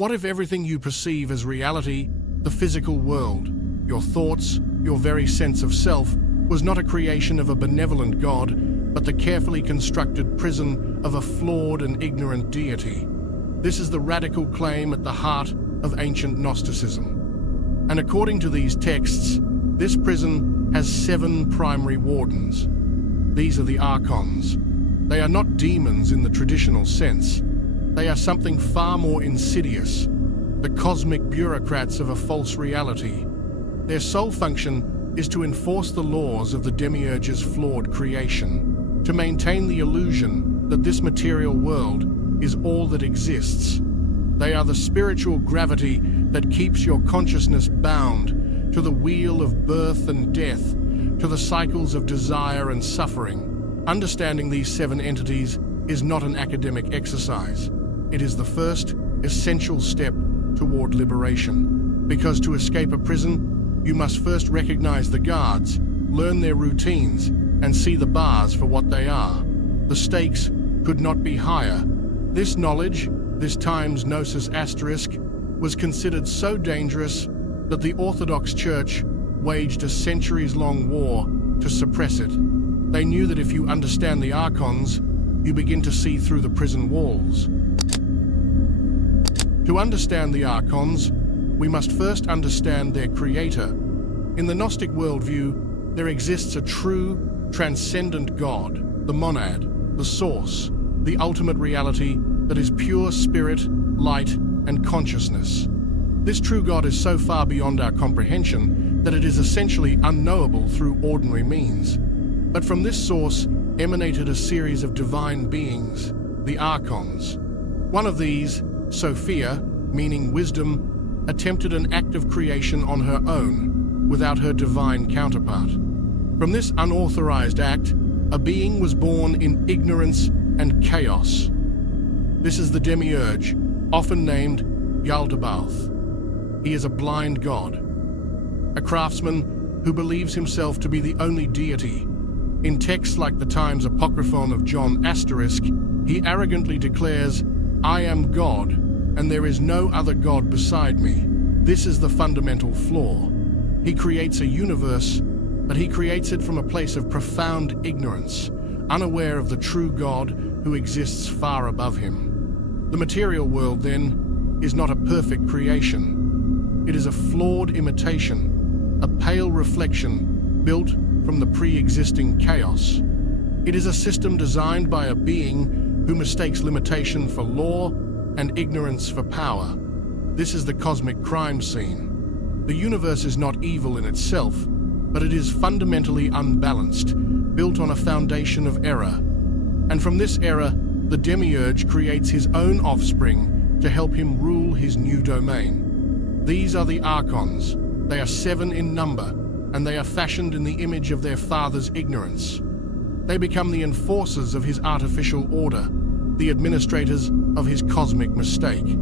What if everything you perceive as reality, the physical world, your thoughts, your very sense of self, was not a creation of a benevolent God, but the carefully constructed prison of a flawed and ignorant deity? This is the radical claim at the heart of ancient Gnosticism. And according to these texts, this prison has 7 primary wardens. These are the Archons. They are not demons in the traditional sense. They are something far more insidious, the cosmic bureaucrats of a false reality. Their sole function is to enforce the laws of the Demiurge's flawed creation, to maintain the illusion that this material world is all that exists. They are the spiritual gravity that keeps your consciousness bound to the wheel of birth and death, to the cycles of desire and suffering. Understanding these 7 entities is not an academic exercise. It is the first essential step toward liberation. Because to escape a prison, you must first recognize the guards, learn their routines, and see the bars for what they are. The stakes could not be higher. This knowledge, this time's gnosis asterisk, was considered so dangerous that the Orthodox Church waged a centuries-long war to suppress it. They knew that if you understand the Archons, you begin to see through the prison walls. To understand the Archons, we must first understand their creator. In the Gnostic worldview, there exists a true, transcendent God, the monad, the source, the ultimate reality that is pure spirit, light, and consciousness. This true God is so far beyond our comprehension that it is essentially unknowable through ordinary means. But from this source emanated a series of divine beings, the Archons. One of these, Sophia, meaning wisdom, attempted an act of creation on her own, without her divine counterpart. From this unauthorized act, a being was born in ignorance and chaos. This is the Demiurge, often named Yaldabaoth. He is a blind god, a craftsman who believes himself to be the only deity. In texts like the Times Apocryphon of John Asterisk, he arrogantly declares, "I am God, and there is no other God beside me." This is the fundamental flaw. He creates a universe, but he creates it from a place of profound ignorance, unaware of the true God who exists far above him. The material world, then, is not a perfect creation. It is a flawed imitation, a pale reflection built from the pre-existing chaos. It is a system designed by a being who mistakes limitation for law and ignorance for power. This is the cosmic crime scene. The universe is not evil in itself, but it is fundamentally unbalanced, built on a foundation of error. And from this error, the Demiurge creates his own offspring to help him rule his new domain. These are the Archons. They are 7 in number, and they are fashioned in the image of their father's ignorance. They become the enforcers of his artificial order, the administrators of his cosmic mistake.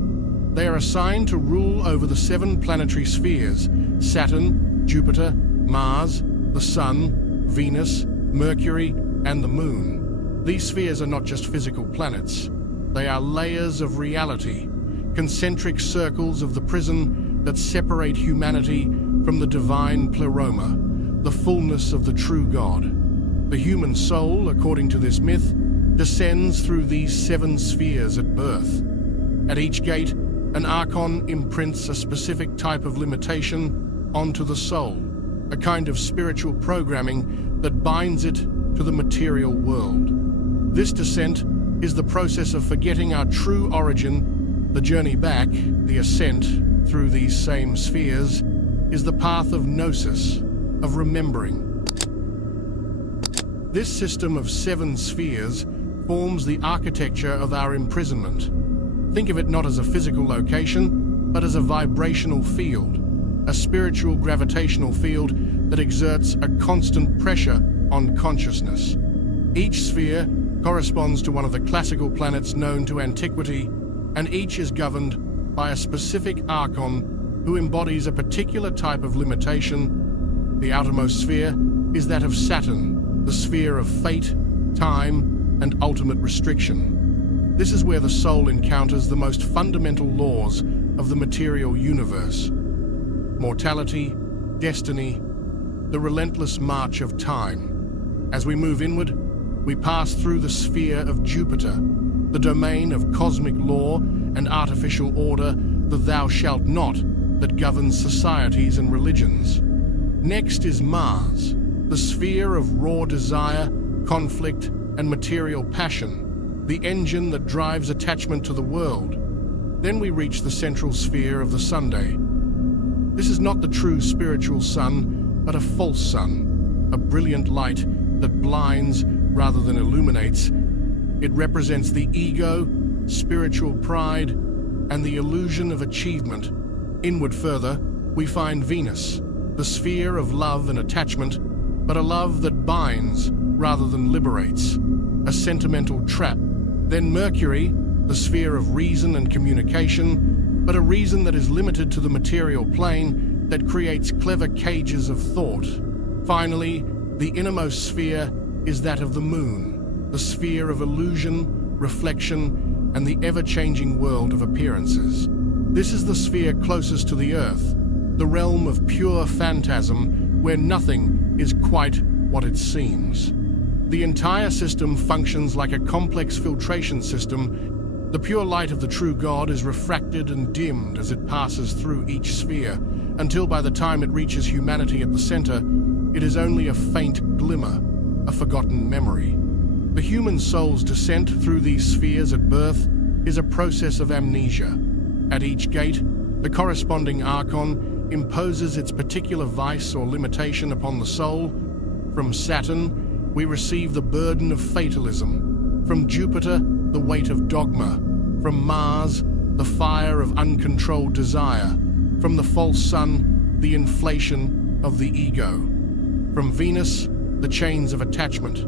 They are assigned to rule over the 7 planetary spheres: Saturn, Jupiter, Mars, the Sun, Venus, Mercury, and the Moon. These spheres are not just physical planets. They are layers of reality, concentric circles of the prison that separate humanity from the divine pleroma, the fullness of the true God. The human soul, according to this myth, descends through these 7 spheres at birth. At each gate, an Archon imprints a specific type of limitation onto the soul, a kind of spiritual programming that binds it to the material world. This descent is the process of forgetting our true origin. The journey back, the ascent through these same spheres, is the path of gnosis, of remembering. This system of 7 spheres forms the architecture of our imprisonment. Think of it not as a physical location, but as a vibrational field, a spiritual gravitational field that exerts a constant pressure on consciousness. Each sphere corresponds to one of the classical planets known to antiquity, and each is governed by a specific Archon who embodies a particular type of limitation. The outermost sphere is that of Saturn, the sphere of fate, time, and ultimate restriction. This is where the soul encounters the most fundamental laws of the material universe. Mortality, destiny, the relentless march of time. As we move inward, we pass through the sphere of Jupiter, the domain of cosmic law and artificial order, the thou shalt not that governs societies and religions. Next is Mars, the sphere of raw desire, conflict, and material passion, the engine that drives attachment to the world. Then we reach the central sphere of the Sunday. This is not the true spiritual sun, but a false sun, a brilliant light that blinds rather than illuminates. It represents the ego, spiritual pride, and the illusion of achievement. Inward further, we find Venus, the sphere of love and attachment, but a love that binds rather than liberates, a sentimental trap. Then Mercury, the sphere of reason and communication, but a reason that is limited to the material plane that creates clever cages of thought. Finally, the innermost sphere is that of the moon, the sphere of illusion, reflection, and the ever-changing world of appearances. This is the sphere closest to the Earth, the realm of pure phantasm where nothing is quite what it seems. The entire system functions like a complex filtration system. The pure light of the true God is refracted and dimmed as it passes through each sphere, until by the time it reaches humanity at the center, it is only a faint glimmer, a forgotten memory. The human soul's descent through these spheres at birth is a process of amnesia. At each gate, the corresponding archon imposes its particular vice or limitation upon the soul. From Saturn, we receive the burden of fatalism. From Jupiter, the weight of dogma. From Mars, the fire of uncontrolled desire. From the false sun, the inflation of the ego. From Venus, the chains of attachment.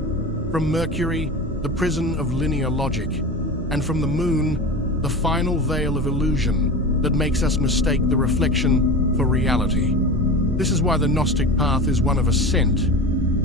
From Mercury, the prison of linear logic. And from the moon, the final veil of illusion that makes us mistake the reflection for reality. This is why the Gnostic path is one of ascent.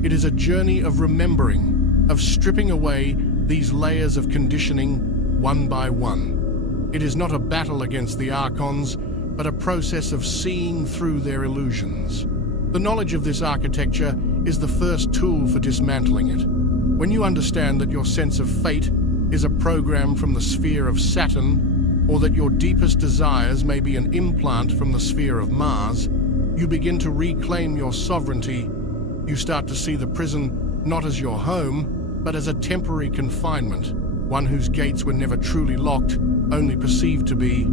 It is a journey of remembering, of stripping away these layers of conditioning one by one. It is not a battle against the Archons, but a process of seeing through their illusions. The knowledge of this architecture is the first tool for dismantling it. When you understand that your sense of fate is a program from the sphere of Saturn, or that your deepest desires may be an implant from the sphere of Mars, you begin to reclaim your sovereignty. You start to see the prison not as your home, but as a temporary confinement, one whose gates were never truly locked, only perceived to be.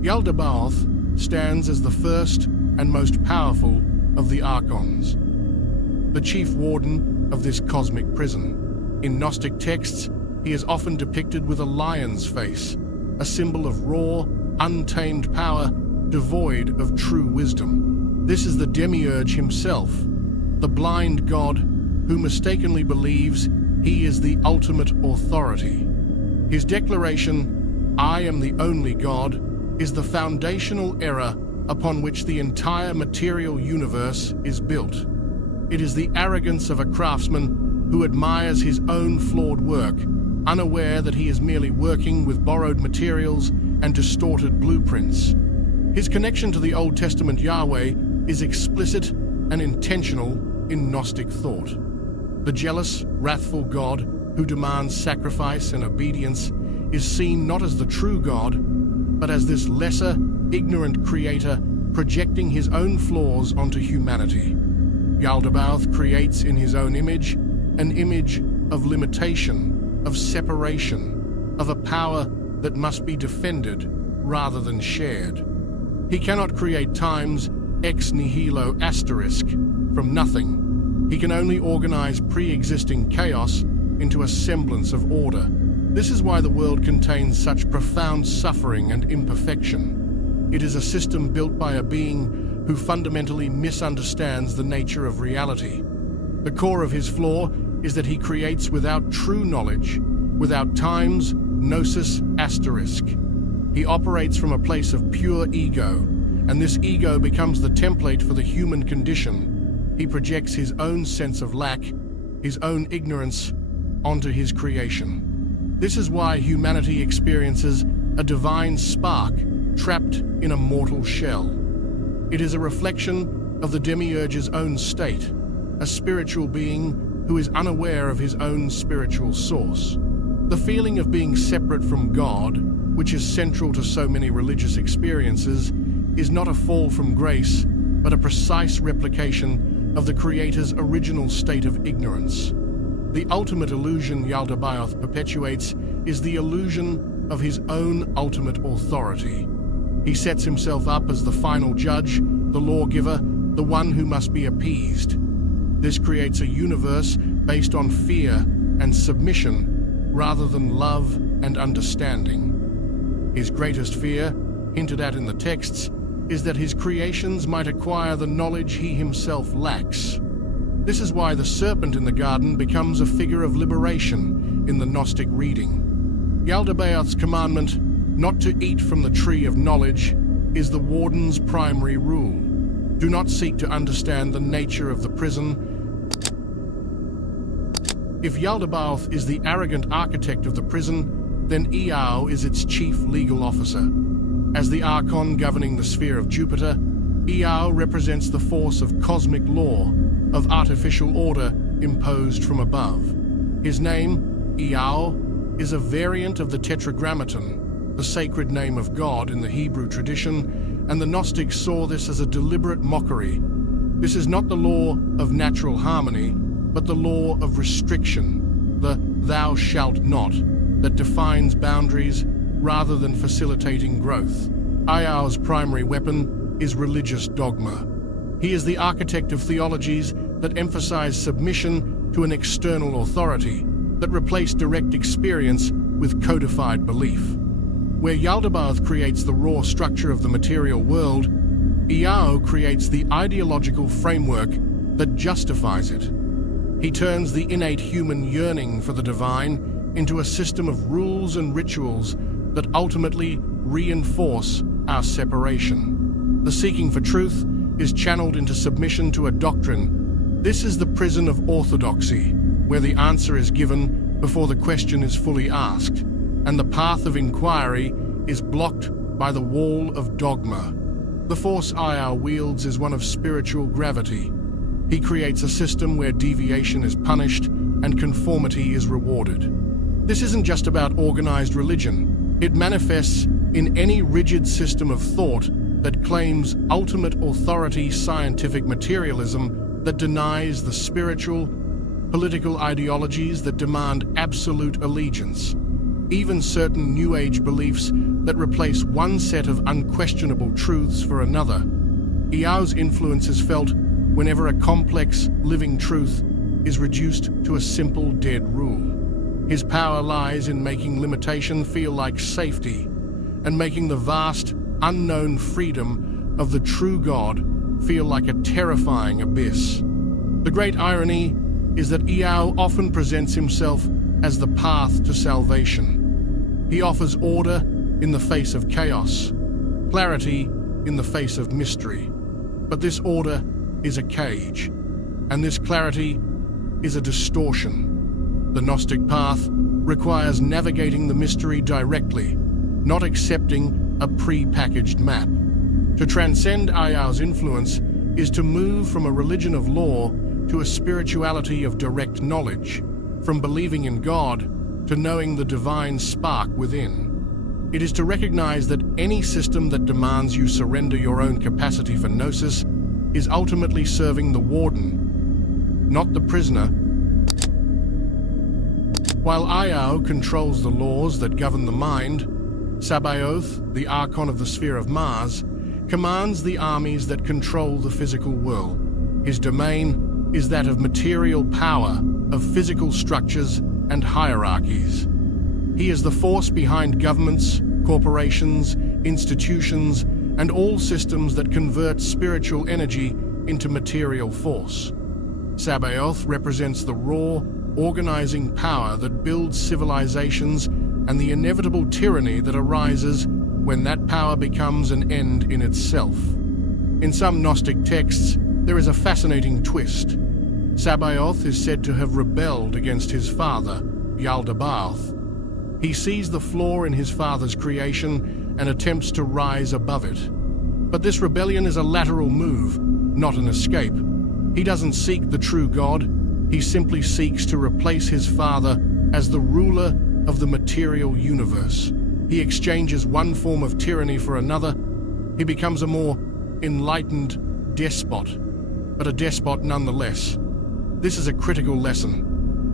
Yaldabaoth stands as the first and most powerful of the Archons, the chief warden of this cosmic prison. In Gnostic texts, he is often depicted with a lion's face, a symbol of raw, untamed power, devoid of true wisdom. This is the Demiurge himself, the blind god who mistakenly believes he is the ultimate authority. His declaration, "I am the only God," is the foundational error upon which the entire material universe is built. It is the arrogance of a craftsman who admires his own flawed work, unaware that he is merely working with borrowed materials and distorted blueprints. His connection to the Old Testament Yahweh is explicit and intentional in Gnostic thought. The jealous, wrathful God who demands sacrifice and obedience is seen not as the true God, but as this lesser, ignorant creator projecting his own flaws onto humanity. Yaldabaoth creates in his own image an image of limitation, of separation, of a power that must be defended rather than shared. He cannot create times ex nihilo asterisk, from nothing. He can only organize pre-existing chaos into a semblance of order. This is why the world contains such profound suffering and imperfection. It is a system built by a being who fundamentally misunderstands the nature of reality. The core of his flaw is that he creates without true knowledge, without times, gnosis asterisk. He operates from a place of pure ego, and this ego becomes the template for the human condition. He projects his own sense of lack, his own ignorance, onto his creation. This is why humanity experiences a divine spark trapped in a mortal shell. It is a reflection of the Demiurge's own state, a spiritual being who is unaware of his own spiritual source. The feeling of being separate from God, which is central to so many religious experiences, is not a fall from grace, but a precise replication of the Creator's original state of ignorance. The ultimate illusion Yaldabaoth perpetuates is the illusion of his own ultimate authority. He sets himself up as the final judge, the lawgiver, the one who must be appeased. This creates a universe based on fear and submission rather than love and understanding. His greatest fear, hinted at in the texts, is that his creations might acquire the knowledge he himself lacks. This is why the serpent in the garden becomes a figure of liberation in the Gnostic reading. Yaldabaoth's commandment not to eat from the tree of knowledge is the warden's primary rule. Do not seek to understand the nature of the prison. If Yaldabaoth is the arrogant architect of the prison, then Eao is its chief legal officer. As the Archon governing the sphere of Jupiter, Eao represents the force of cosmic law, of artificial order imposed from above. His name, Eao, is a variant of the Tetragrammaton, the sacred name of God in the Hebrew tradition, and the Gnostics saw this as a deliberate mockery. This is not the law of natural harmony, but the law of restriction, the thou shalt not, that defines boundaries rather than facilitating growth. Eao's primary weapon is religious dogma. He is the architect of theologies that emphasize submission to an external authority, that replace direct experience with codified belief. Where Yaldabaoth creates the raw structure of the material world, Eao creates the ideological framework that justifies it. He turns the innate human yearning for the divine into a system of rules and rituals that ultimately reinforce our separation. The seeking for truth is channeled into submission to a doctrine. This is the prison of orthodoxy, where the answer is given before the question is fully asked, and the path of inquiry is blocked by the wall of dogma. The force Eao wields is one of spiritual gravity. He creates a system where deviation is punished and conformity is rewarded. This isn't just about organized religion. It manifests in any rigid system of thought that claims ultimate authority, scientific materialism that denies the spiritual, political ideologies that demand absolute allegiance, even certain New Age beliefs that replace one set of unquestionable truths for another. Eao's influence is felt whenever a complex, living truth is reduced to a simple, dead rule. His power lies in making limitation feel like safety, and making the vast, unknown freedom of the true God feel like a terrifying abyss. The great irony is that Eao often presents himself as the path to salvation. He offers order in the face of chaos, clarity in the face of mystery. But this order is a cage, and this clarity is a distortion. The Gnostic path requires navigating the mystery directly, not accepting a pre-packaged map. To transcend Eao's influence is to move from a religion of law to a spirituality of direct knowledge, from believing in God to knowing the divine spark within. It is to recognize that any system that demands you surrender your own capacity for gnosis is ultimately serving the warden, not the prisoner. While Eao controls the laws that govern the mind, Sabaoth, the Archon of the sphere of Mars, commands the armies that control the physical world. His domain is that of material power, of physical structures and hierarchies. He is the force behind governments, corporations, institutions, and all systems that convert spiritual energy into material force. Sabaoth represents the raw, organizing power that builds civilizations and the inevitable tyranny that arises when that power becomes an end in itself. In some Gnostic texts, there is a fascinating twist. Sabaoth is said to have rebelled against his father, Yaldabaoth. He sees the flaw in his father's creation and attempts to rise above it. But this rebellion is a lateral move, not an escape. He doesn't seek the true God. He simply seeks to replace his father as the ruler of the material universe. He exchanges one form of tyranny for another. He becomes a more enlightened despot, but a despot nonetheless. This is a critical lesson.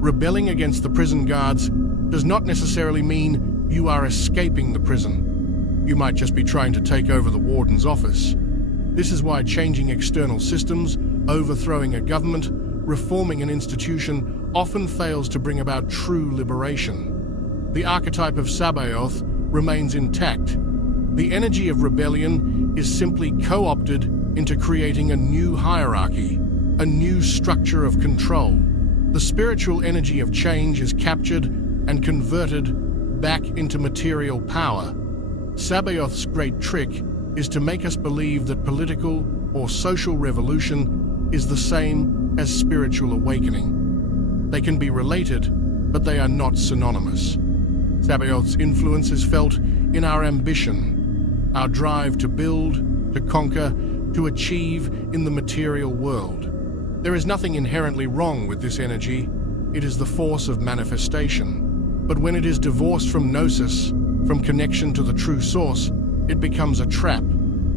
Rebelling against the prison guards does not necessarily mean you are escaping the prison. You might just be trying to take over the warden's office. This is why changing external systems, overthrowing a government, reforming an institution often fails to bring about true liberation. The archetype of Sabaoth remains intact. The energy of rebellion is simply co-opted into creating a new hierarchy, a new structure of control. The spiritual energy of change is captured and converted back into material power. Sabaoth's great trick is to make us believe that political or social revolution is the same as spiritual awakening. They can be related, but they are not synonymous. Sabaoth's influence is felt in our ambition, our drive to build, to conquer, to achieve in the material world. There is nothing inherently wrong with this energy. It is the force of manifestation. But when it is divorced from gnosis, from connection to the true source, it becomes a trap.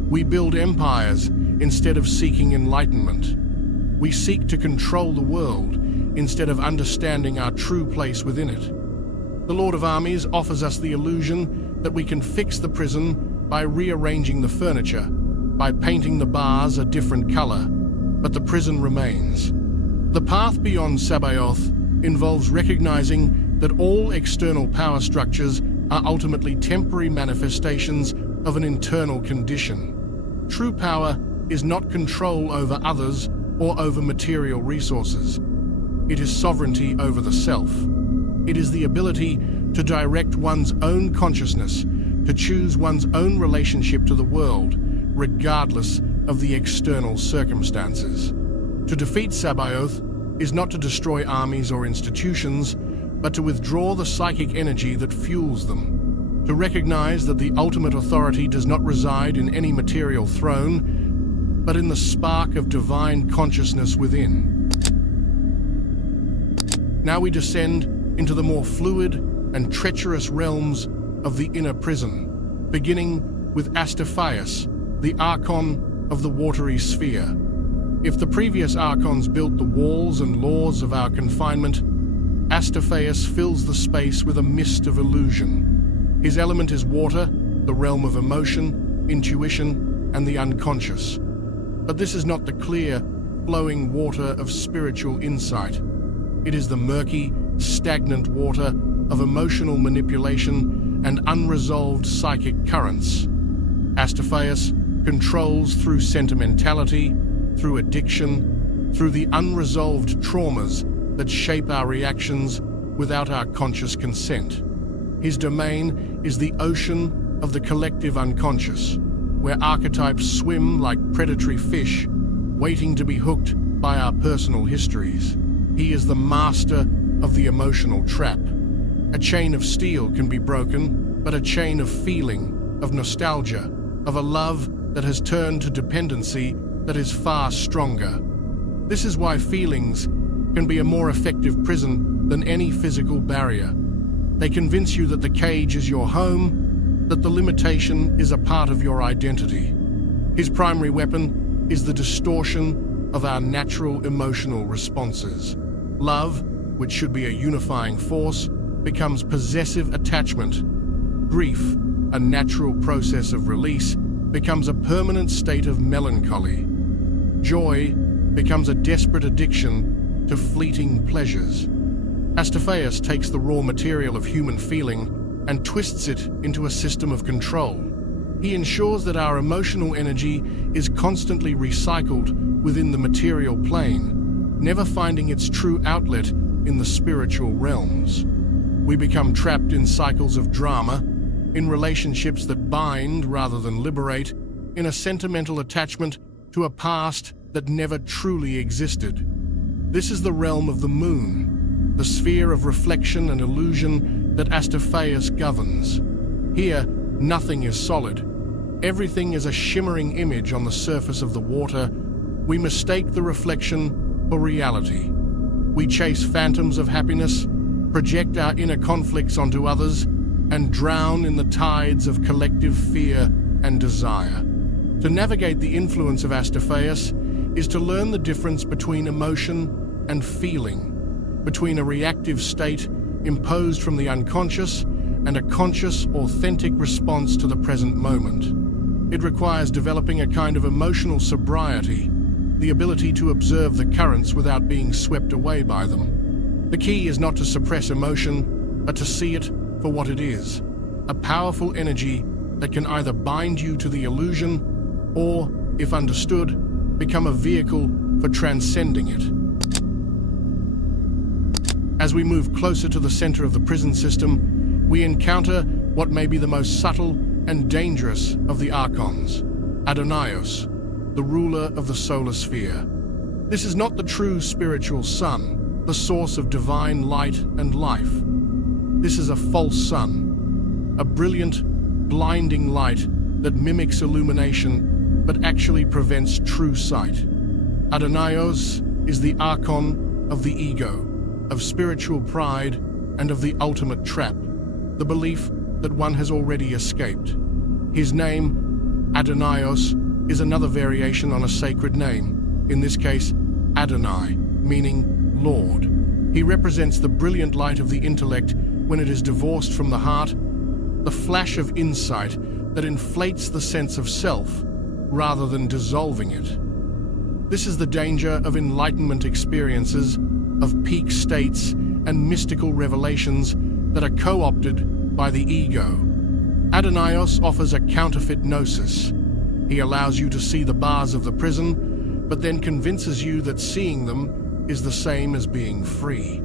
We build empires instead of seeking enlightenment. We seek to control the world instead of understanding our true place within it. The Lord of Armies offers us the illusion that we can fix the prison by rearranging the furniture, by painting the bars a different color, but the prison remains. The path beyond Sabaoth involves recognizing that all external power structures are ultimately temporary manifestations of an internal condition. True power is not control over others or over material resources. It is sovereignty over the self. It is the ability to direct one's own consciousness, to choose one's own relationship to the world, regardless of the external circumstances. To defeat Sabaoth is not to destroy armies or institutions, but to withdraw the psychic energy that fuels them. To recognize that the ultimate authority does not reside in any material throne, but in the spark of divine consciousness within. Now we descend into the more fluid and treacherous realms of the inner prison, beginning with Astaphaeus, the Archon of the watery sphere. If the previous Archons built the walls and laws of our confinement, Astaphaeus fills the space with a mist of illusion. His element is water, the realm of emotion, intuition, and the unconscious. But this is not the clear, flowing water of spiritual insight. It is the murky, stagnant water of emotional manipulation and unresolved psychic currents. Astaphaeus controls through sentimentality, through addiction, through the unresolved traumas that shape our reactions without our conscious consent. His domain is the ocean of the collective unconscious, where archetypes swim like predatory fish, waiting to be hooked by our personal histories. He is the master of the emotional trap. A chain of steel can be broken, but a chain of feeling, of nostalgia, of a love that has turned to dependency that is far stronger. This is why feelings can be a more effective prison than any physical barrier. They convince you that the cage is your home, that the limitation is a part of your identity. His primary weapon is the distortion of our natural emotional responses. Love, which should be a unifying force, becomes possessive attachment. Grief, a natural process of release, becomes a permanent state of melancholy. Joy becomes a desperate addiction to fleeting pleasures. Astaphaeus takes the raw material of human feeling and twists it into a system of control. He ensures that our emotional energy is constantly recycled within the material plane, never finding its true outlet in the spiritual realms. We become trapped in cycles of drama, in relationships that bind rather than liberate, in a sentimental attachment to a past that never truly existed. This is the realm of the moon, the sphere of reflection and illusion that Astaphaeus governs. Here, nothing is solid. Everything is a shimmering image on the surface of the water. We mistake the reflection for reality. We chase phantoms of happiness, project our inner conflicts onto others, and drown in the tides of collective fear and desire. To navigate the influence of Astaphaeus is to learn the difference between emotion and feeling, between a reactive state imposed from the unconscious and a conscious, authentic response to the present moment. It requires developing a kind of emotional sobriety, the ability to observe the currents without being swept away by them. The key is not to suppress emotion, but to see it for what it is, a powerful energy that can either bind you to the illusion or, if understood, become a vehicle for transcending it. As we move closer to the center of the prison system, we encounter what may be the most subtle and dangerous of the Archons, Adonaios, the ruler of the solar sphere. This is not the true spiritual sun, the source of divine light and life. This is a false sun, a brilliant, blinding light that mimics illumination but actually prevents true sight. Adonaios is the Archon of the ego, of spiritual pride, and of the ultimate trap, the belief that one has already escaped. His name, Adonaios, is another variation on a sacred name, in this case, Adonai, meaning Lord. He represents the brilliant light of the intellect when it is divorced from the heart, the flash of insight that inflates the sense of self rather than dissolving it. This is the danger of enlightenment experiences, of peak states and mystical revelations that are co-opted by the ego. Adonaios offers a counterfeit gnosis. He allows you to see the bars of the prison, but then convinces you that seeing them is the same as being free.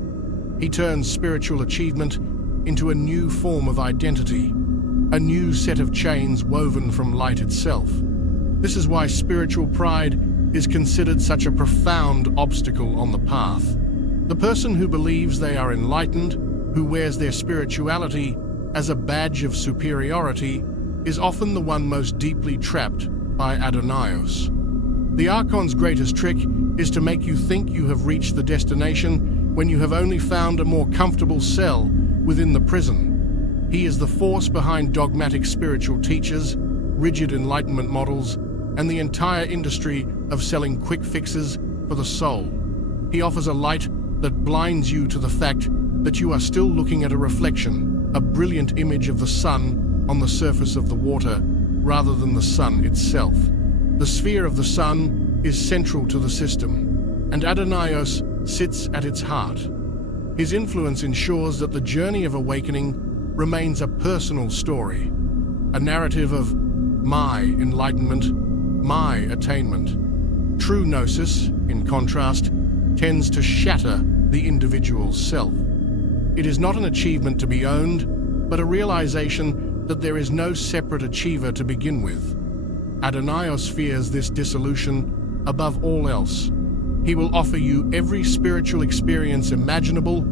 He turns spiritual achievement into a new form of identity, a new set of chains woven from light itself. This is why spiritual pride is considered such a profound obstacle on the path. The person who believes they are enlightened, who wears their spirituality as a badge of superiority, is often the one most deeply trapped by Adonaios. The Archon's greatest trick is to make you think you have reached the destination when you have only found a more comfortable cell within the prison. He is the force behind dogmatic spiritual teachers, rigid enlightenment models, and the entire industry of selling quick fixes for the soul. He offers a light that blinds you to the fact that you are still looking at a reflection, a brilliant image of the sun on the surface of the water, rather than the sun itself. The sphere of the sun is central to the system, and Adonaios sits at its heart. His influence ensures that the journey of awakening remains a personal story, a narrative of my enlightenment, my attainment. True gnosis, in contrast, tends to shatter the individual's self. It is not an achievement to be owned, but a realization that there is no separate achiever to begin with. Adonaios fears this dissolution above all else. He will offer you every spiritual experience imaginable,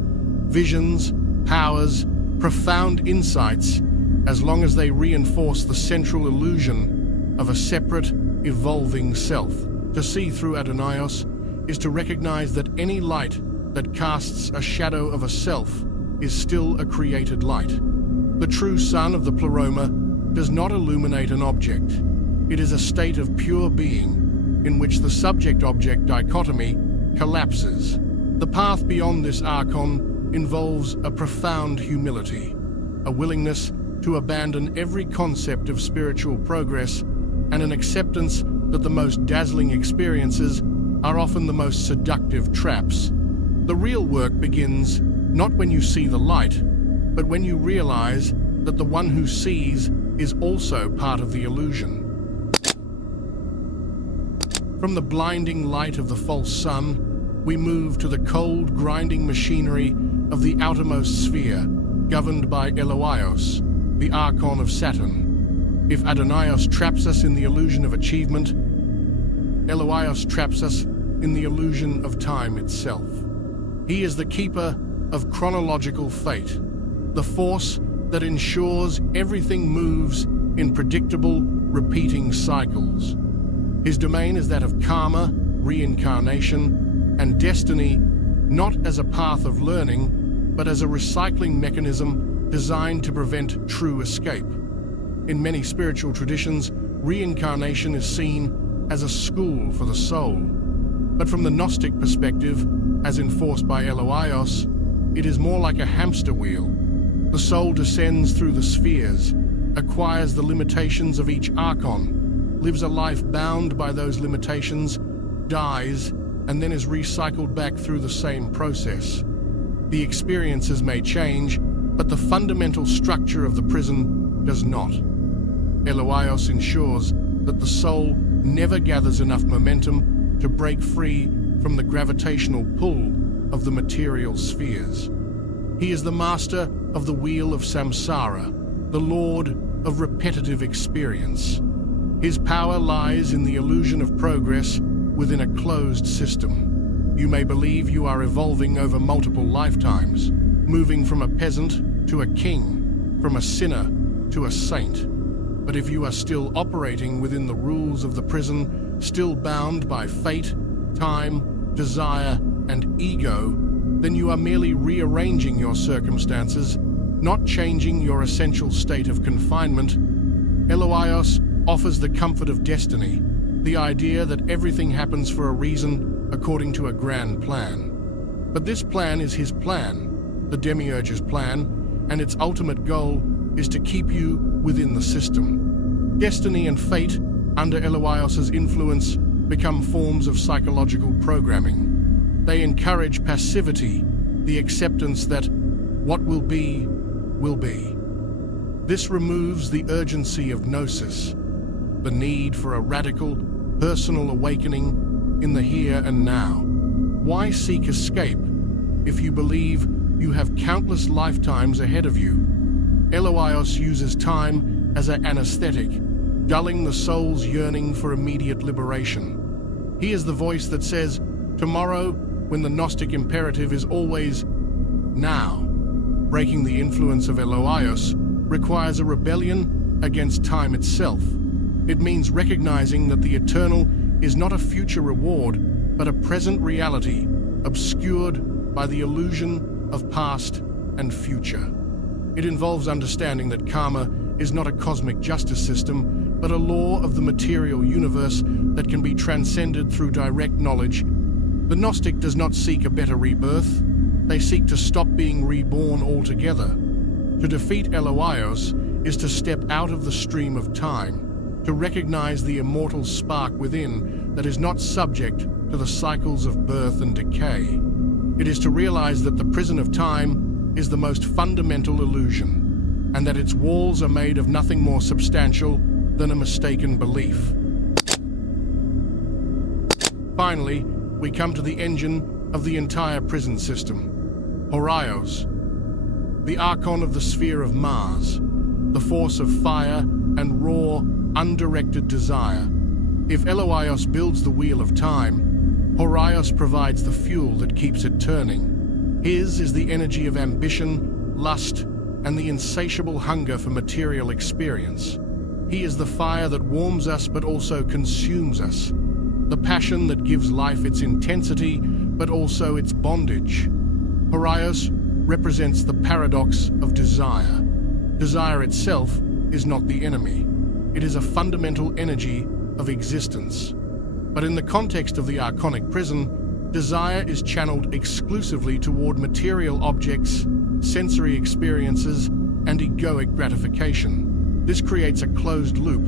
visions, powers, profound insights, as long as they reinforce the central illusion of a separate, evolving self. To see through Adonaios is to recognize that any light that casts a shadow of a self is still a created light. The true sun of the pleroma does not illuminate an object. It is a state of pure being in which the subject-object dichotomy collapses. The path beyond this Archon involves a profound humility, a willingness to abandon every concept of spiritual progress, and an acceptance that the most dazzling experiences are often the most seductive traps. The real work begins not when you see the light, but when you realize that the one who sees is also part of the illusion. From the blinding light of the false sun, we move to the cold, grinding machinery of the outermost sphere, governed by Eloaios, the Archon of Saturn. If Adonaios traps us in the illusion of achievement, Eloaios traps us in the illusion of time itself. He is the keeper of chronological fate, the force that ensures everything moves in predictable, repeating cycles. His domain is that of karma, reincarnation, and destiny, not as a path of learning, but as a recycling mechanism designed to prevent true escape. In many spiritual traditions, reincarnation is seen as a school for the soul. But from the Gnostic perspective, as enforced by Eloaios, it is more like a hamster wheel. The soul descends through the spheres, acquires the limitations of each archon, lives a life bound by those limitations, dies, and then is recycled back through the same process. The experiences may change, but the fundamental structure of the prison does not. Eloaios ensures that the soul never gathers enough momentum to break free from the gravitational pull of the material spheres. He is the master of the wheel of samsara, the lord of repetitive experience. His power lies in the illusion of progress within a closed system. You may believe you are evolving over multiple lifetimes, moving from a peasant to a king, from a sinner to a saint. But if you are still operating within the rules of the prison, still bound by fate, time, desire, and ego, then you are merely rearranging your circumstances, not changing your essential state of confinement. Eloaios offers the comfort of destiny, the idea that everything happens for a reason according to a grand plan. But this plan is his plan, the Demiurge's plan, and its ultimate goal is to keep you within the system. Destiny and fate, under Eloaios' influence, become forms of psychological programming. They encourage passivity, the acceptance that what will be, will be. This removes the urgency of gnosis, the need for a radical, personal awakening in the here and now. Why seek escape if you believe you have countless lifetimes ahead of you? Eloaios uses time as an anesthetic, dulling the soul's yearning for immediate liberation. He is the voice that says, tomorrow, when the Gnostic imperative is always now. Breaking the influence of Eloaios requires a rebellion against time itself. It means recognizing that the eternal is not a future reward, but a present reality, obscured by the illusion of past and future. It involves understanding that karma is not a cosmic justice system, but a law of the material universe that can be transcended through direct knowledge. The Gnostic does not seek a better rebirth. They seek to stop being reborn altogether. To defeat Eloaios is to step out of the stream of time, to recognize the immortal spark within that is not subject to the cycles of birth and decay. It is to realize that the prison of time is the most fundamental illusion, and that its walls are made of nothing more substantial than a mistaken belief. Finally, we come to the engine of the entire prison system, Horaios, the Archon of the sphere of Mars, the force of fire and raw, undirected desire. If Eloaios builds the wheel of time, Horaios provides the fuel that keeps it turning. His is the energy of ambition, lust, and the insatiable hunger for material experience. He is the fire that warms us but also consumes us, the passion that gives life its intensity but also its bondage. Horaios represents the paradox of desire. Desire itself is not the enemy. It is a fundamental energy of existence. But in the context of the Archonic prison, desire is channeled exclusively toward material objects, sensory experiences, and egoic gratification. This creates a closed loop.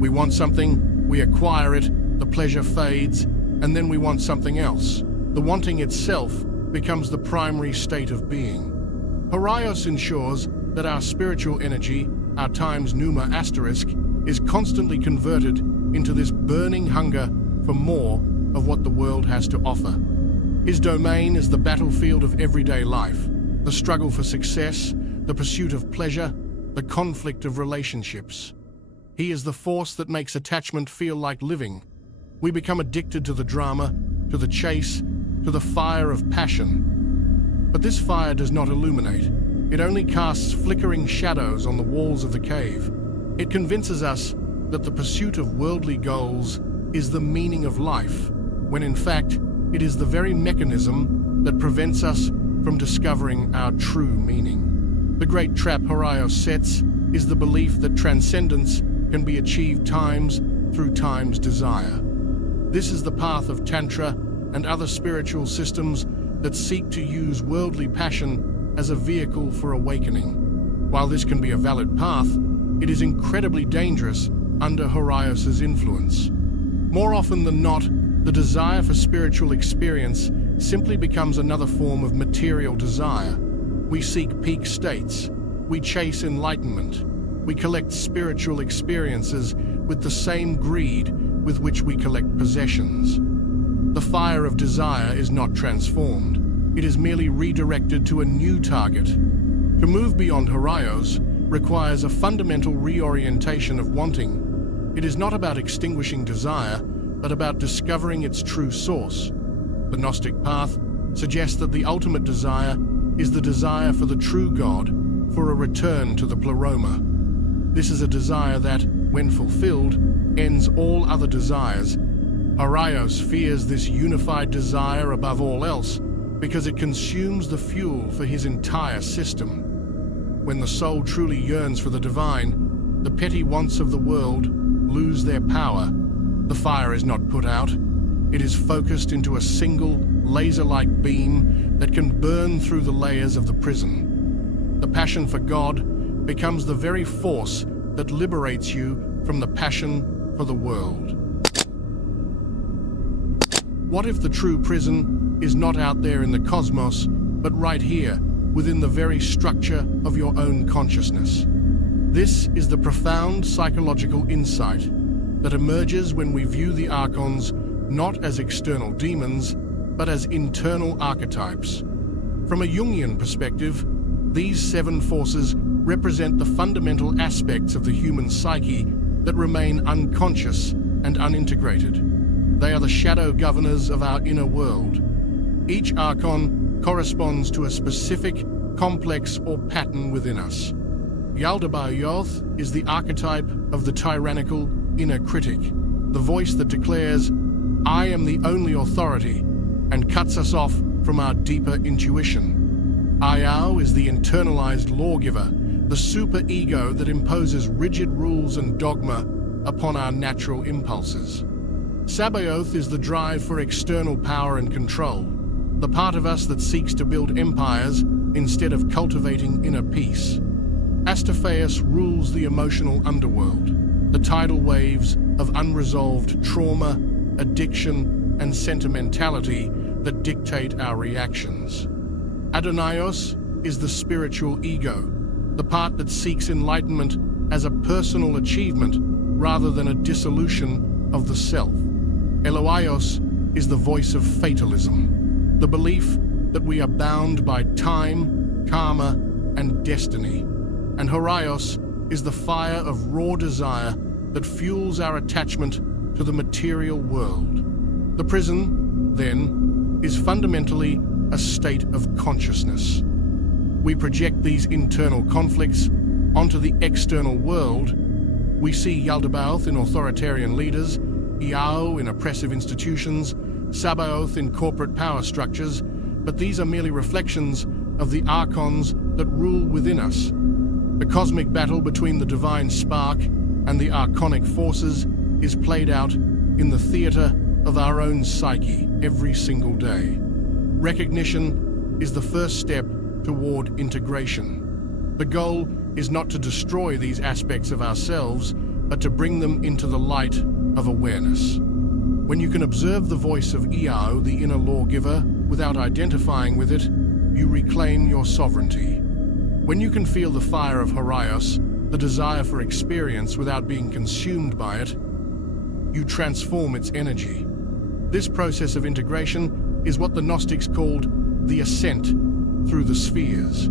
We want something, we acquire it, the pleasure fades, and then we want something else. The wanting itself becomes the primary state of being. Horaios ensures that our spiritual energy, our time's pneuma asterisk, is constantly converted into this burning hunger for more of what the world has to offer. His domain is the battlefield of everyday life, the struggle for success, the pursuit of pleasure, the conflict of relationships. He is the force that makes attachment feel like living. We become addicted to the drama, to the chase, to the fire of passion. But this fire does not illuminate. It only casts flickering shadows on the walls of the cave. It convinces us that the pursuit of worldly goals is the meaning of life, when in fact it is the very mechanism that prevents us from discovering our true meaning. The great trap Horaios sets is the belief that transcendence can be achieved through time's desire. This is the path of Tantra and other spiritual systems that seek to use worldly passion as a vehicle for awakening. While this can be a valid path, it is incredibly dangerous under Horaios' influence. More often than not, the desire for spiritual experience simply becomes another form of material desire. We seek peak states. We chase enlightenment. We collect spiritual experiences with the same greed with which we collect possessions. The fire of desire is not transformed. It is merely redirected to a new target. To move beyond Horaios requires a fundamental reorientation of wanting. It is not about extinguishing desire, but about discovering its true source. The Gnostic path suggests that the ultimate desire is the desire for the true God, for a return to the pleroma. This is a desire that, when fulfilled, ends all other desires. Horaios fears this unified desire above all else because it consumes the fuel for his entire system. When the soul truly yearns for the divine, the petty wants of the world lose their power. The fire is not put out. It is focused into a single, laser-like beam that can burn through the layers of the prison. The passion for God becomes the very force that liberates you from the passion for the world. What if the true prison is not out there in the cosmos, but right here, within the very structure of your own consciousness? This is the profound psychological insight that emerges when we view the Archons not as external demons, but as internal archetypes. From a Jungian perspective, these seven forces represent the fundamental aspects of the human psyche that remain unconscious and unintegrated. They are the shadow governors of our inner world. Each Archon corresponds to a specific, complex or pattern within us. Yaldabaoth is the archetype of the tyrannical inner critic, the voice that declares, "I am the only authority," and cuts us off from our deeper intuition. Iao is the internalized lawgiver, the super-ego that imposes rigid rules and dogma upon our natural impulses. Sabaoth is the drive for external power and control, the part of us that seeks to build empires instead of cultivating inner peace. Astaphaeus rules the emotional underworld, the tidal waves of unresolved trauma, addiction, and sentimentality that dictate our reactions. Adonaios is the spiritual ego, the part that seeks enlightenment as a personal achievement rather than a dissolution of the self. Eloaios is the voice of fatalism, the belief that we are bound by time, karma, and destiny. And Horaios is the fire of raw desire that fuels our attachment to the material world. The prison, then, is fundamentally a state of consciousness. We project these internal conflicts onto the external world. We see Yaldabaoth in authoritarian leaders, Iao in oppressive institutions, Sabaoth in corporate power structures, but these are merely reflections of the Archons that rule within us. The cosmic battle between the divine spark and the archonic forces is played out in the theater of our own psyche every single day. Recognition is the first step toward integration. The goal is not to destroy these aspects of ourselves, but to bring them into the light of awareness. When you can observe the voice of Iao, the inner lawgiver, without identifying with it, you reclaim your sovereignty. When you can feel the fire of Horaios, the desire for experience without being consumed by it, you transform its energy. This process of integration is what the Gnostics called the ascent through the spheres.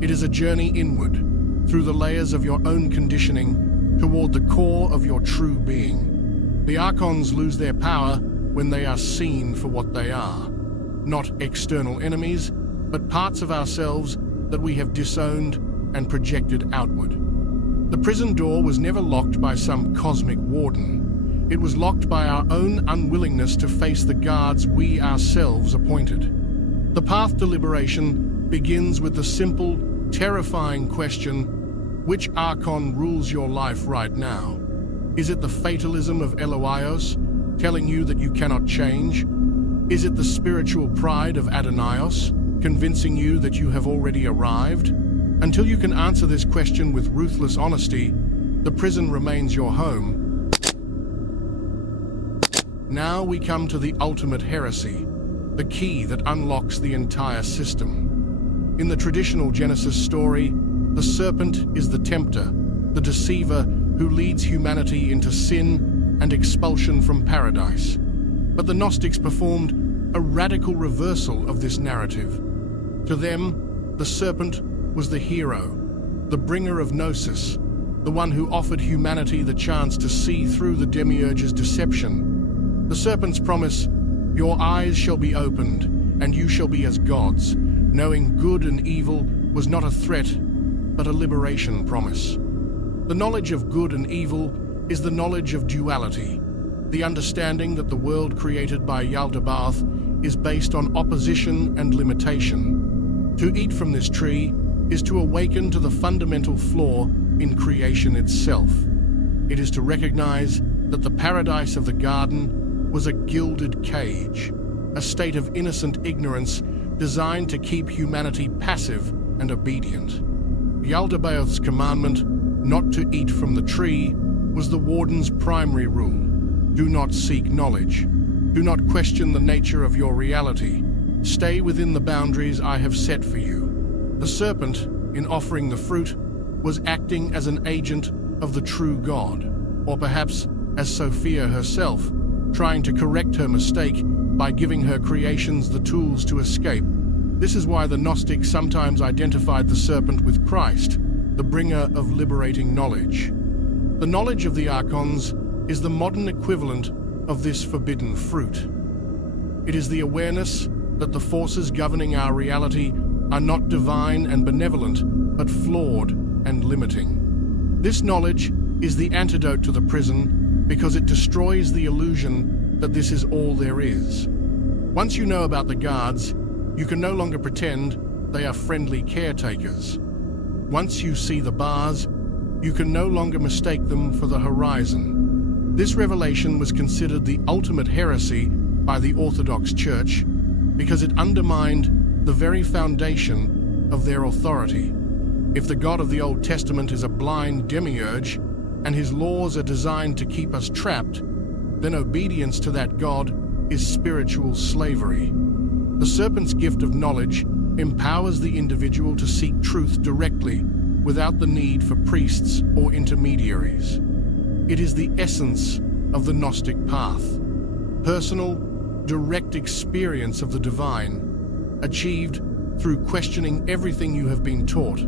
It is a journey inward, through the layers of your own conditioning, toward the core of your true being. The Archons lose their power when they are seen for what they are. Not external enemies, but parts of ourselves that we have disowned and projected outward. The prison door was never locked by some cosmic warden. It was locked by our own unwillingness to face the guards we ourselves appointed. The path to liberation begins with the simple, terrifying question, which Archon rules your life right now? Is it the fatalism of Eloaios, telling you that you cannot change? Is it the spiritual pride of Adonaios, convincing you that you have already arrived? Until you can answer this question with ruthless honesty, the prison remains your home. Now we come to the ultimate heresy, the key that unlocks the entire system. In the traditional Genesis story, the serpent is the tempter, the deceiver who leads humanity into sin and expulsion from paradise. But the Gnostics performed a radical reversal of this narrative. To them, the serpent was the hero, the bringer of gnosis, the one who offered humanity the chance to see through the Demiurge's deception. The serpent's promise, "Your eyes shall be opened, and you shall be as gods," knowing good and evil, was not a threat, but a liberation promise. The knowledge of good and evil is the knowledge of duality, the understanding that the world created by Yaldabaoth is based on opposition and limitation. To eat from this tree is to awaken to the fundamental flaw in creation itself. It is to recognize that the paradise of the garden was a gilded cage, a state of innocent ignorance designed to keep humanity passive and obedient. Yaldabaoth's commandment not to eat from the tree was the Warden's primary rule. Do not seek knowledge. Do not question the nature of your reality. Stay within the boundaries I have set for you. The serpent, in offering the fruit, was acting as an agent of the true God, or perhaps as Sophia herself, trying to correct her mistake by giving her creations the tools to escape. This is why the Gnostics sometimes identified the serpent with Christ, the bringer of liberating knowledge. The knowledge of the Archons is the modern equivalent of this forbidden fruit. It is the awareness that the forces governing our reality are not divine and benevolent, but flawed and limiting. This knowledge is the antidote to the prison because it destroys the illusion that this is all there is. Once you know about the guards, you can no longer pretend they are friendly caretakers. Once you see the bars, you can no longer mistake them for the horizon. This revelation was considered the ultimate heresy by the Orthodox Church because it undermined the very foundation of their authority. If the God of the Old Testament is a blind demiurge and his laws are designed to keep us trapped, then obedience to that God is spiritual slavery. The serpent's gift of knowledge empowers the individual to seek truth directly without the need for priests or intermediaries. It is the essence of the Gnostic path. Personal, direct experience of the divine, achieved through questioning everything you have been taught.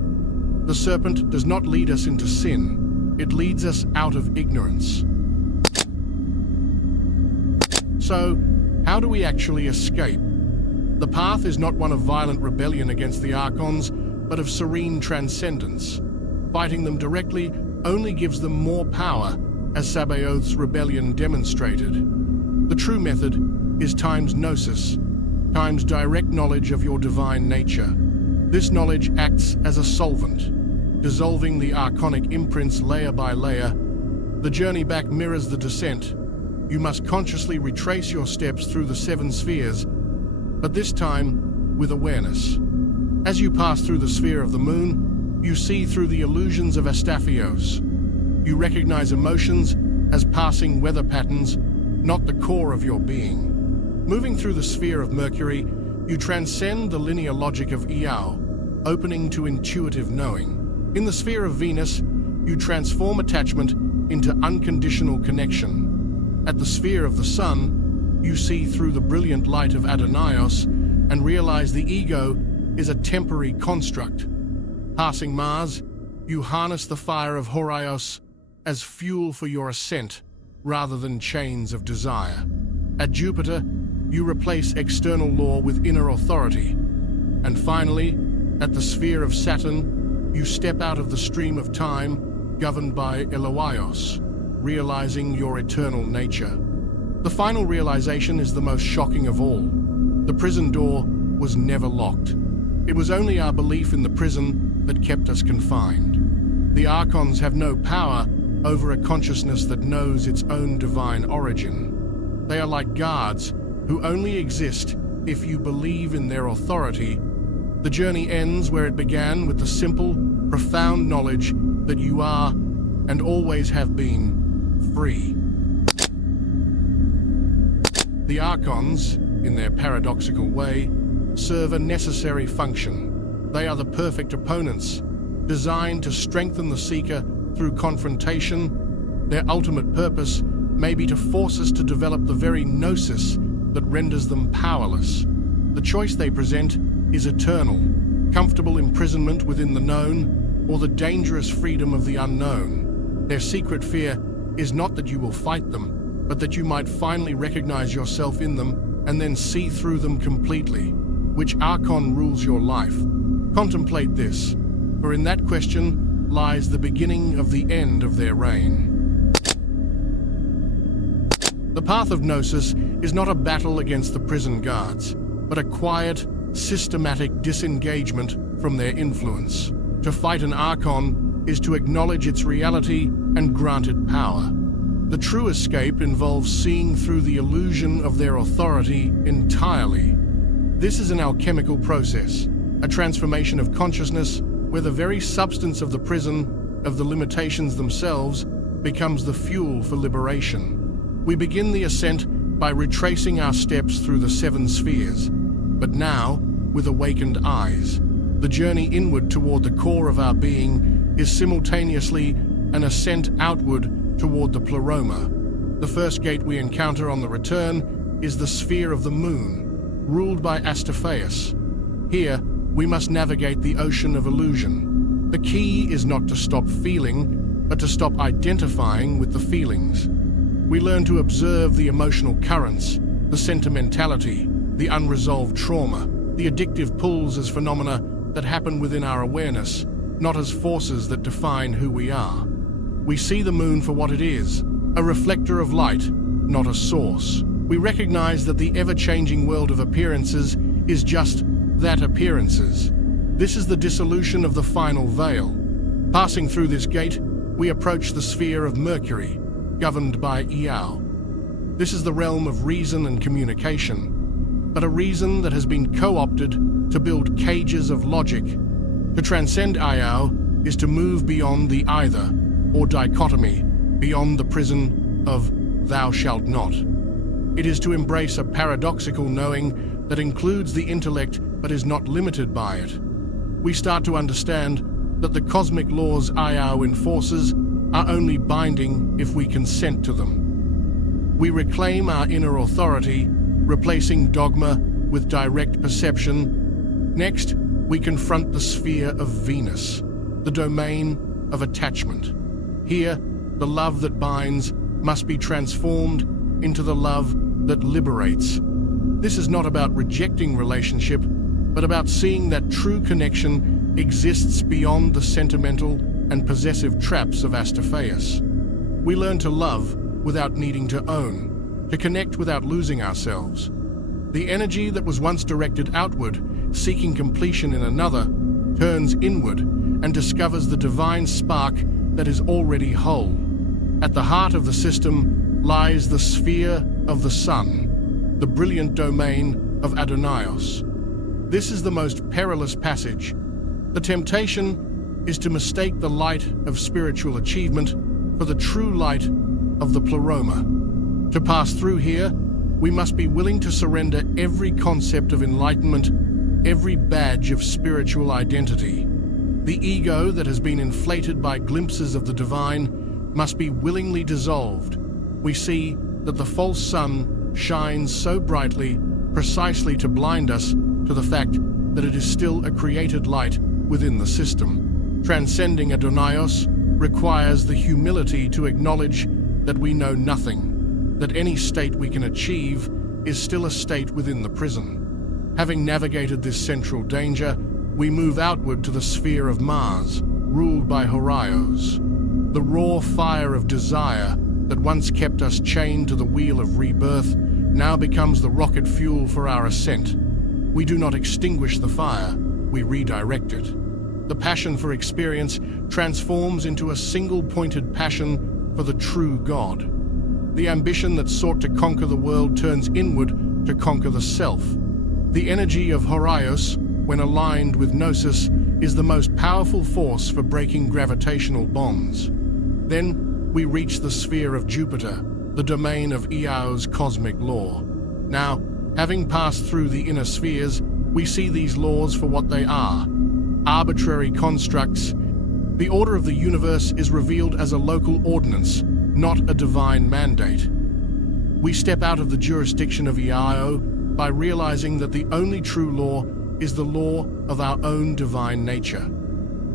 The serpent does not lead us into sin, it leads us out of ignorance. So, how do we actually escape? The path is not one of violent rebellion against the Archons, but of serene transcendence. Fighting them directly only gives them more power, as Sabaoth's rebellion demonstrated. The true method is times gnosis, times direct knowledge of your divine nature. This knowledge acts as a solvent, dissolving the archonic imprints layer by layer. The journey back mirrors the descent. You must consciously retrace your steps through the seven spheres, but this time with awareness. As you pass through the sphere of the moon, you see through the illusions of Astaphaeus. You recognize emotions as passing weather patterns, not the core of your being. Moving through the sphere of Mercury, you transcend the linear logic of Io, opening to intuitive knowing. In the sphere of Venus, you transform attachment into unconditional connection. At the sphere of the Sun, you see through the brilliant light of Adonaios and realize the ego is a temporary construct. Passing Mars, you harness the fire of Horaios as fuel for your ascent rather than chains of desire. At Jupiter, you replace external law with inner authority. And finally, at the sphere of Saturn, you step out of the stream of time governed by Eloaios, realizing your eternal nature. The final realization is the most shocking of all. The prison door was never locked. It was only our belief in the prison that kept us confined. The Archons have no power over a consciousness that knows its own divine origin. They are like guards who only exist if you believe in their authority. The journey ends where it began, with the simple, profound knowledge that you are, and always have been, free. The Archons, in their paradoxical way, serve a necessary function. They are the perfect opponents, designed to strengthen the seeker through confrontation. Their ultimate purpose may be to force us to develop the very gnosis that renders them powerless. The choice they present is eternal: comfortable imprisonment within the known, or the dangerous freedom of the unknown. Their secret fear is not that you will fight them, but that you might finally recognize yourself in them and then see through them completely. Which Archon rules your life? Contemplate this, for in that question lies the beginning of the end of their reign. The path of Gnosis is not a battle against the prison guards, but a quiet, systematic disengagement from their influence. To fight an Archon is to acknowledge its reality and grant it power. The true escape involves seeing through the illusion of their authority entirely. This is an alchemical process, a transformation of consciousness where the very substance of the prison, of the limitations themselves, becomes the fuel for liberation. We begin the ascent by retracing our steps through the seven spheres, but now, with awakened eyes. The journey inward toward the core of our being is simultaneously an ascent outward toward the pleroma. The first gate we encounter on the return is the sphere of the moon, ruled by Astaphaeus. Here, we must navigate the ocean of illusion. The key is not to stop feeling, but to stop identifying with the feelings. We learn to observe the emotional currents, the sentimentality, the unresolved trauma, the addictive pulls as phenomena that happen within our awareness, not as forces that define who we are. We see the moon for what it is, a reflector of light, not a source. We recognize that the ever-changing world of appearances is just that, appearances. This is the dissolution of the final veil. Passing through this gate, we approach the sphere of Mercury, governed by Iao. This is the realm of reason and communication, but a reason that has been co-opted to build cages of logic. To transcend Iao is to move beyond the either, or dichotomy, beyond the prison of thou shalt not. It is to embrace a paradoxical knowing that includes the intellect but is not limited by it. We start to understand that the cosmic laws Iao enforces are only binding if we consent to them. We reclaim our inner authority, replacing dogma with direct perception. Next, we confront the sphere of Venus, the domain of attachment. Here, the love that binds must be transformed into the love that liberates. This is not about rejecting relationship, but about seeing that true connection exists beyond the sentimental and possessive traps of Astaphaeus. We learn to love without needing to own, to connect without losing ourselves. The energy that was once directed outward, seeking completion in another, turns inward and discovers the divine spark that is already whole. At the heart of the system lies the sphere of the sun, the brilliant domain of Adonaios. This is the most perilous passage. The temptation is to mistake the light of spiritual achievement for the true light of the pleroma. To pass through here, we must be willing to surrender every concept of enlightenment, every badge of spiritual identity. The ego that has been inflated by glimpses of the divine must be willingly dissolved. We see that the false sun shines so brightly precisely to blind us to the fact that it is still a created light within the system. Transcending Adonaios requires the humility to acknowledge that we know nothing, that any state we can achieve is still a state within the prison. Having navigated this central danger, we move outward to the sphere of Mars, ruled by Horaios. The raw fire of desire that once kept us chained to the wheel of rebirth now becomes the rocket fuel for our ascent. We do not extinguish the fire, we redirect it. The passion for experience transforms into a single-pointed passion for the true God. The ambition that sought to conquer the world turns inward to conquer the self. The energy of Horaios, when aligned with gnosis, is the most powerful force for breaking gravitational bonds. Then we reach the sphere of Jupiter, the domain of Eo's cosmic law. Now, having passed through the inner spheres, we see these laws for what they are: arbitrary constructs. The order of the universe is revealed as a local ordinance, not a divine mandate. We step out of the jurisdiction of Eo by realizing that the only true law is the law of our own divine nature.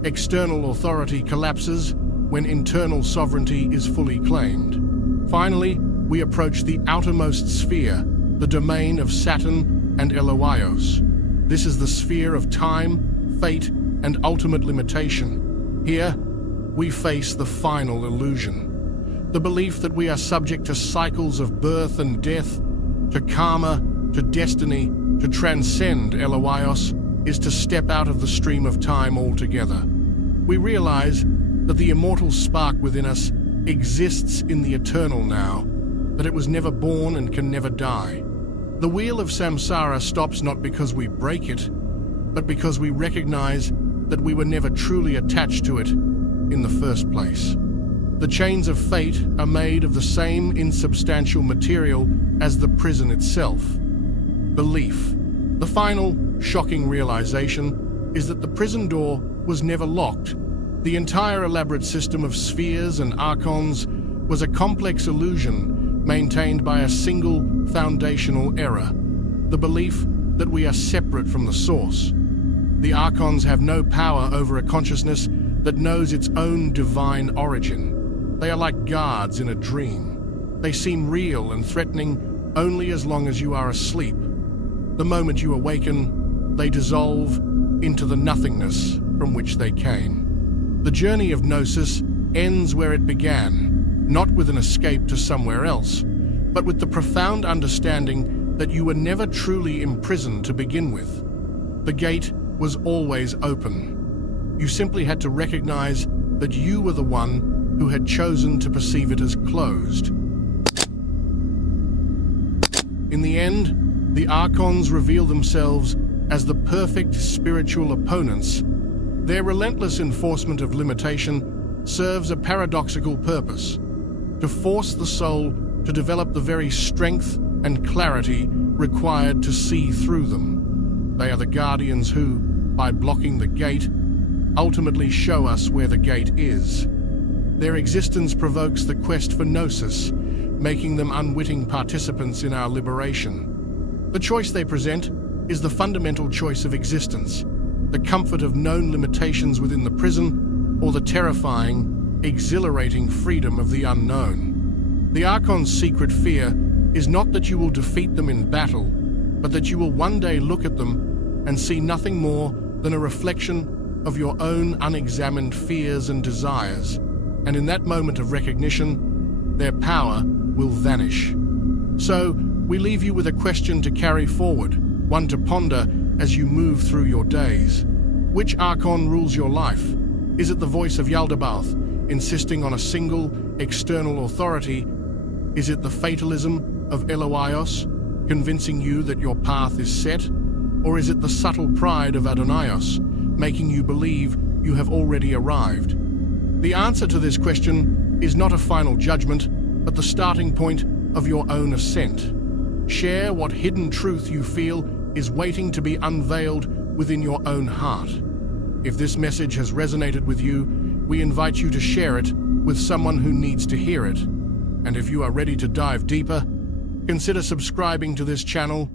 External authority collapses when internal sovereignty is fully claimed. Finally, we approach the outermost sphere, the domain of Saturn and Eloaios. This is the sphere of time, fate, and ultimate limitation. Here, we face the final illusion. The belief that we are subject to cycles of birth and death, to karma, to destiny, to transcend Eloaios, is to step out of the stream of time altogether. We realize that the immortal spark within us exists in the eternal now, that it was never born and can never die. The wheel of samsara stops not because we break it, but because we recognize that we were never truly attached to it in the first place. The chains of fate are made of the same insubstantial material as the prison itself: belief. The final, shocking realization is that the prison door was never locked. The entire elaborate system of spheres and archons was a complex illusion maintained by a single foundational error: the belief that we are separate from the source. The archons have no power over a consciousness that knows its own divine origin. They are like guards in a dream. They seem real and threatening only as long as you are asleep. The moment you awaken, they dissolve into the nothingness from which they came. The journey of gnosis ends where it began, not with an escape to somewhere else, but with the profound understanding that you were never truly imprisoned to begin with. The gate was always open. You simply had to recognize that you were the one who had chosen to perceive it as closed. In the end, the archons reveal themselves as the perfect spiritual opponents. Their relentless enforcement of limitation serves a paradoxical purpose: to force the soul to develop the very strength and clarity required to see through them. They are the guardians who, by blocking the gate, ultimately show us where the gate is. Their existence provokes the quest for gnosis, making them unwitting participants in our liberation. The choice they present is the fundamental choice of existence: the comfort of known limitations within the prison, or the terrifying, exhilarating freedom of the unknown. The Archon's secret fear is not that you will defeat them in battle, but that you will one day look at them and see nothing more than a reflection of your own unexamined fears and desires. And in that moment of recognition, their power will vanish. So, we leave you with a question to carry forward, one to ponder as you move through your days. Which Archon rules your life? Is it the voice of Yaldabaoth, insisting on a single, external authority? Is it the fatalism of Eloaios, convincing you that your path is set? Or is it the subtle pride of Adonaios, making you believe you have already arrived? The answer to this question is not a final judgment, but the starting point of your own ascent. Share what hidden truth you feel is waiting to be unveiled within your own heart. If this message has resonated with you, we invite you to share it with someone who needs to hear it. And if you are ready to dive deeper, consider subscribing to this channel